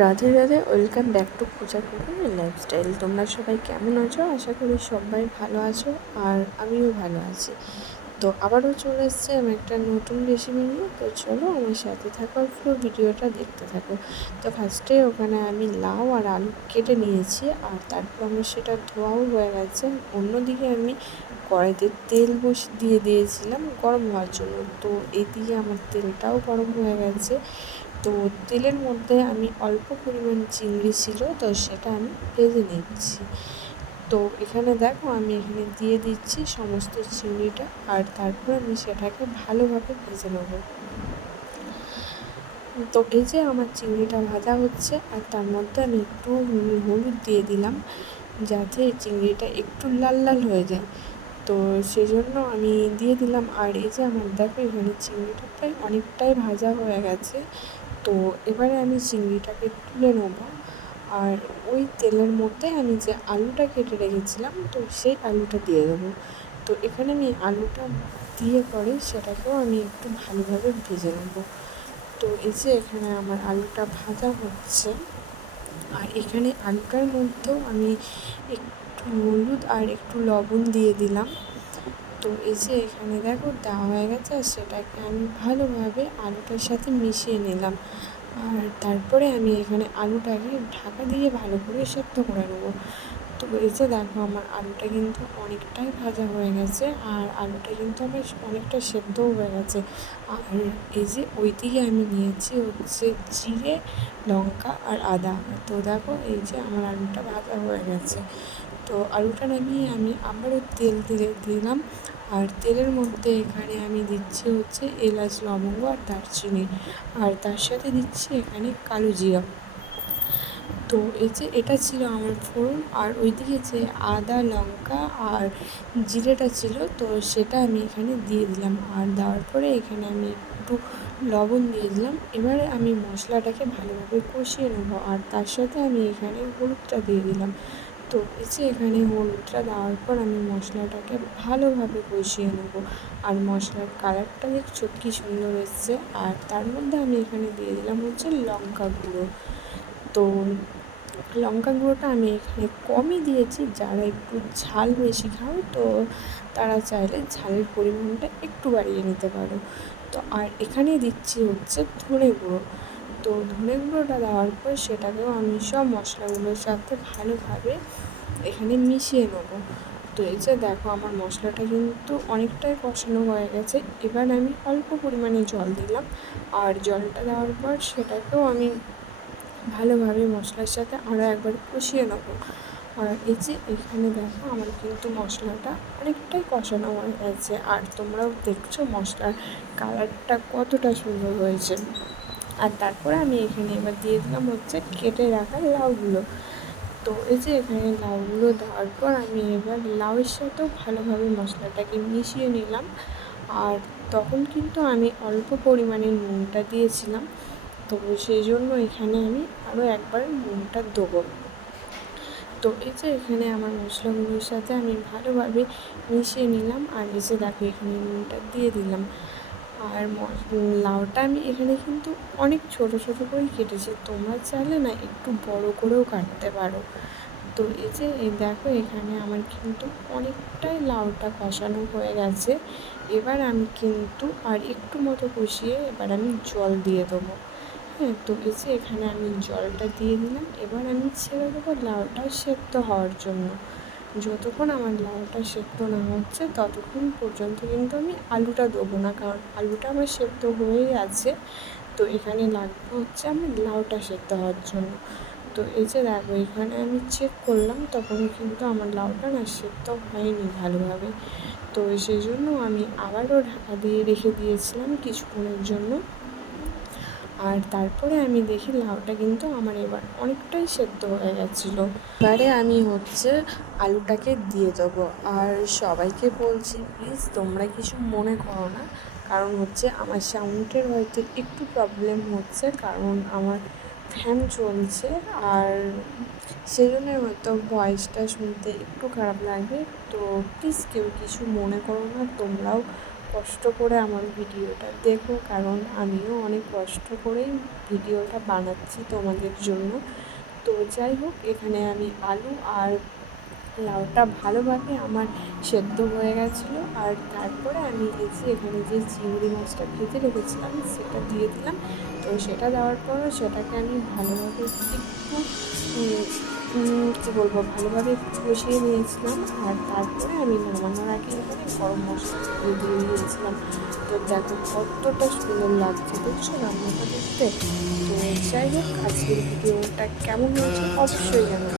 Radhe Radhe, welcome back to Puja cooking lifestyle. তোমরা সবাই কেমন আছো? আশা করি সবাই ভালো আছো, আর আমিও ভালো আছি। তো আবারও চলে এসছে আমি একটা নতুন রেসিপি নিয়ে। তো চলো আমার সাথে থাকো, পুরো ভিডিওটা দেখতে থাকো। তো ফার্স্টে ওখানে আমি লাউ আর আলু কেটে নিয়েছি, আর তারপর আমার সেটা ধোয়াও হয়ে গেছে। অন্যদিকে আমি কড়াইতে তেল দিয়ে দিয়েছিলাম গরম হওয়ার জন্য। তো এদিকে আমার তেলটাও গরম হয়ে গেছে। তো তেলের মধ্যে আমি অল্প পরিমাণ চিংড়ি ছিল, তো সেটা আমি ভেজে নিচ্ছি। তো এখানে দেখো আমি এখানে দিয়ে দিচ্ছি সমস্ত চিংড়িটা, আর তারপর আমি সেটাকে ভালোভাবে ভেজে নেব। তো এই যে আমার চিংড়িটা ভাজা হচ্ছে, আর তার মধ্যে আমি একটু হলুদ দিয়ে দিলাম, যাতে চিংড়িটা একটু লাল লাল হয়ে যায়। তো সেই জন্য আমি দিয়ে দিলাম। আর এই যে আমার দেখো এখানে চিংড়িটা প্রায় অনেকটাই ভাজা হয়ে গেছে। তো এবারে আমি চিংড়িটাকে তুলে নেব, আর ওই তেলের মধ্যে আমি যে আলুটা কেটে রেখেছিলাম, তো সেই আলুটা দিয়ে দেবো। তো এখানে আমি আলুটা দিয়ে পরে সেটাকেও আমি একটু ভালোভাবে ভেজে নেব। তো এই যে এখানে আমার আলুটা ভাজা হচ্ছে, আর এখানে আলুটার মধ্যেও আমি একটু হলুদ আর একটু লবণ দিয়ে দিলাম। তো এই যে এখানে দেখো দেওয়া হয়ে গেছে, আর সেটাকে আমি ভালোভাবে আলুটার সাথে মিশিয়ে নিলাম। আর তারপরে আমি এখানে আলুটাকে ঢাকা দিয়ে ভালো করে সেদ্ধ করে নেবো। তো এই যে দেখো আমার আলুটা কিন্তু অনেকটাই ভাজা হয়ে গেছে, আর আলুটা কিন্তু আমার অনেকটা সেদ্ধও হয়ে গেছে। আর এই যে ওইদিকে আমি নিয়েছি হচ্ছে জিরে, লঙ্কা আর আদা। তো দেখো এই যে আমার আলুটা ভাজা হয়ে গেছে। তো আলুটা নামিয়ে আমি আবারও তেল দিলাম, আর তেলের মধ্যে এখানে আমি দিচ্ছি হচ্ছে এলাচ, লবঙ্গ আর দারচিনি, আর তার সাথে দিচ্ছি এখানে কালো জিরা। তো এই যে এটা ছিল আমার ফোড়ন, আর ওইদিকে যে আদা, লঙ্কা আর জিরেটা ছিল, তো সেটা আমি এখানে দিয়ে দিলাম। আর দেওয়ার পরে এখানে আমি একটু লবণ দিয়ে দিলাম। এবারে আমি মশলাটাকে ভালোভাবে কষিয়ে নেবো, আর তার সাথে আমি এখানে হলুদটা দিয়ে দিলাম। তো এই যে এখানে হলুদটা দেওয়ার পর আমি মশলাটাকে ভালোভাবে কষিয়ে নেব। আর মশলার কালারটা দেখছো কী সুন্দর এসছে। আর তার মধ্যে আমি এখানে দিয়ে দিলাম হচ্ছে লঙ্কা গুঁড়ো। তো লঙ্কা গুঁড়োটা আমি এখানে কমই দিয়েছি, যারা একটু ঝাল বেশি খাও তো তারা চাইলে ঝালের পরিমাণটা একটু বাড়িয়ে নিতে পারো। তো আর এখানে দিচ্ছি হচ্ছে ধনে গুঁড়ো। তো ধনে গুঁড়োটা দেওয়ার পর সেটাকেও আমি সব মশলাগুলোর সাথে ভালোভাবে এখানে মিশিয়ে নেবো। তো এই যে দেখো আমার মশলাটা কিন্তু অনেকটাই কষানো হয়ে গেছে। এবার আমি অল্প পরিমাণে জল দিলাম, আর জলটা দেওয়ার পর সেটাকেও আমি ভালোভাবে মশলার সাথে আরও একবার কষিয়ে নেবো। আর এই যে এখানে দেখো আমার কিন্তু মশলাটা অনেকটাই কষানো হয়ে গেছে, আর তোমরাও দেখছো মশলার কালারটা কতটা সুন্দর হয়েছে। আর তারপরে আমি এখানে এবার দিয়ে দিলাম হচ্ছে কেটে রাখা লাউগুলো। তো এই যে এখানে লাউগুলো দেওয়ার পর আমি এবার লাউয়ের সাথেও ভালোভাবে মশলাটাকে মিশিয়ে নিলাম। আর তখন কিন্তু আমি অল্প পরিমাণে নুনটা দিয়েছিলাম, তো সেই জন্য এখানে আমি আরও একবার নুনটা দেবো। তো এই যে এখানে আমার মশলাগুলোর সাথে আমি ভালোভাবে মিশিয়ে নিলাম, আর এসে দেখো এখানে নুনটা দিয়ে দিলাম। আর লাউটা আমি এখানে কিন্তু অনেক ছোটো ছোটো করেই কেটেছি, তোমরা চাইলে না একটু বড় করেও কাটতে পারো। তো এই যে দেখো এখানে আমার কিন্তু অনেকটাই লাউটা কষানো হয়ে গেছে। এবার আমি কিন্তু আর একটু মতো কষিয়ে এবার আমি জল দিয়ে দেবো। হ্যাঁ, তো এই যে এখানে আমি জলটা দিয়ে দিলাম। এবার আমি ছেড়ে দেবো লাউটা সেদ্ধ হওয়ার জন্য। যতক্ষণ আমার লাউটা সেদ্ধ না হচ্ছে ততক্ষণ পর্যন্ত কিন্তু আমি আলুটা দেবো না, কারণ আলুটা আমার সেদ্ধ হয়েই আছে। তো এখানে লাগবে হচ্ছে আমার লাউটা সেদ্ধ হওয়ার জন্য। তো এই যে দেখো এখানে আমি চেক করলাম, তখন কিন্তু আমার লাউটা না সেদ্ধ হয়নি ভালোভাবে। তো সেই জন্য আমি আবারও ঢাকা দিয়ে রেখে দিয়েছিলাম কিছুক্ষণের জন্য। আর তারপরে আমি দেখি লাউটা কিন্তু আমার এবার অনেকটাই সেদ্ধ হয়ে গেছিলো। এবারে আমি হচ্ছে আলুটাকে দিয়ে দেবো। আর সবাইকে বলছি প্লিজ তোমরা কিছু মনে করো না, কারণ হচ্ছে আমার সাউন্ডের হয়তো একটু প্রবলেম হচ্ছে, কারণ আমার ফ্যান চলছে। আর সেই জন্য হয়তো ভয়েসটা শুনতে একটু খারাপ লাগবে। তো প্লিজ কেউ কিছু মনে করো না, তোমরাও কষ্ট করে আমার ভিডিওটা দেখো, কারণ আমিও অনেক কষ্ট করেই ভিডিওটা বানাচ্ছি তোমাদের জন্য। তো যাই হোক, এখানে আমি আলু আর লাউটা ভালোভাবে আমার সেদ্ধ হয়ে গেছিলো, আর তারপরে আমি এখানে যে চিংড়ি মাছটা ভেজে রেখেছিলাম সেটা দিয়ে দিলাম। তো সেটা দেওয়ার পরও সেটাকে আমি ভালোভাবে একটু কী বলবো, ভালোভাবে একটু কষিয়ে নিয়েছিলাম। আর তারপরে আমি নামানোর আগে এখানে গরম মশলা দিয়ে দিয়েছিলাম। তো দেখো কতটা সুন্দর লাগছে, দেখছো রান্নাটা দেখতে। তো যাই হোক, আজকের ভিডিওটা কেমন হয়েছে অবশ্যই জানাবে।